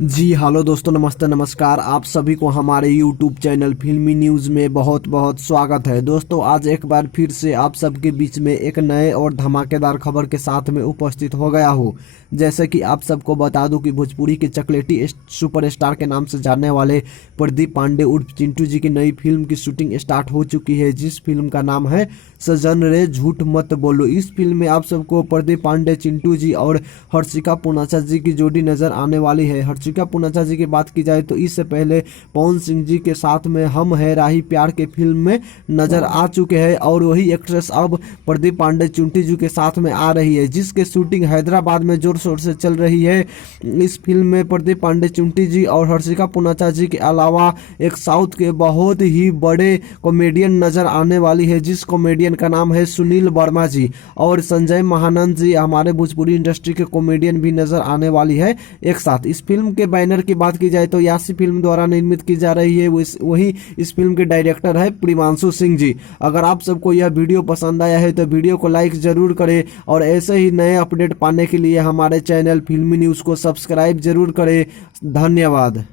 जी hello दोस्तों, नमस्ते नमस्कार। आप सभी को हमारे यूट्यूब चैनल फिल्मी न्यूज़ में बहुत बहुत स्वागत है। दोस्तों आज एक बार फिर से आप सबके बीच में एक नए और धमाकेदार खबर के साथ में उपस्थित हो गया हूँ। जैसे कि आप सबको बता दूं कि भोजपुरी के चकलेटी सुपरस्टार के नाम से जानने वाले प्रदीप पांडे उर्फ चिंटू जी की नई फिल्म की शूटिंग स्टार्ट हो चुकी है, जिस फिल्म का नाम है सजन रे झूठ मत बोलो। इस फिल्म में आप सबको प्रदीप पांडे, चिंटू जी और हर्षिका पूनाचा जी की जोड़ी नजर आने वाली है। हर्षिका पूनाचा जी की बात की जाए तो इससे पहले पवन सिंह जी के साथ में हम है राही प्यार के फिल्म में नजर आ चुके हैं और वही एक्ट्रेस अब प्रदीप पांडे चिंटू जी के साथ में आ रही है, जिसके शूटिंग हैदराबाद में जोर शोर से चल रही है। इस फिल्म में प्रदीप पांडे, चिंटू जी और हर्षिका पूनाचा जी के अलावा एक साउथ के बहुत ही बड़े कॉमेडियन नजर आने वाली है, जिस कॉमेडियन का नाम है सुनील वर्मा जी, और संजय महानंद जी हमारे भोजपुरी इंडस्ट्री के कॉमेडियन भी नजर आने वाली है एक साथ। इस फिल्म के बैनर की बात की जाए तो यासी फिल्म द्वारा निर्मित की जा रही है। वही इस फिल्म के डायरेक्टर है प्रियांशु सिंह जी। अगर आप सबको यह वीडियो पसंद आया है तो वीडियो को लाइक जरूर करें और ऐसे ही नए अपडेट पाने के लिए हमारे चैनल फिल्मी न्यूज़ को सब्सक्राइब जरूर करें। धन्यवाद।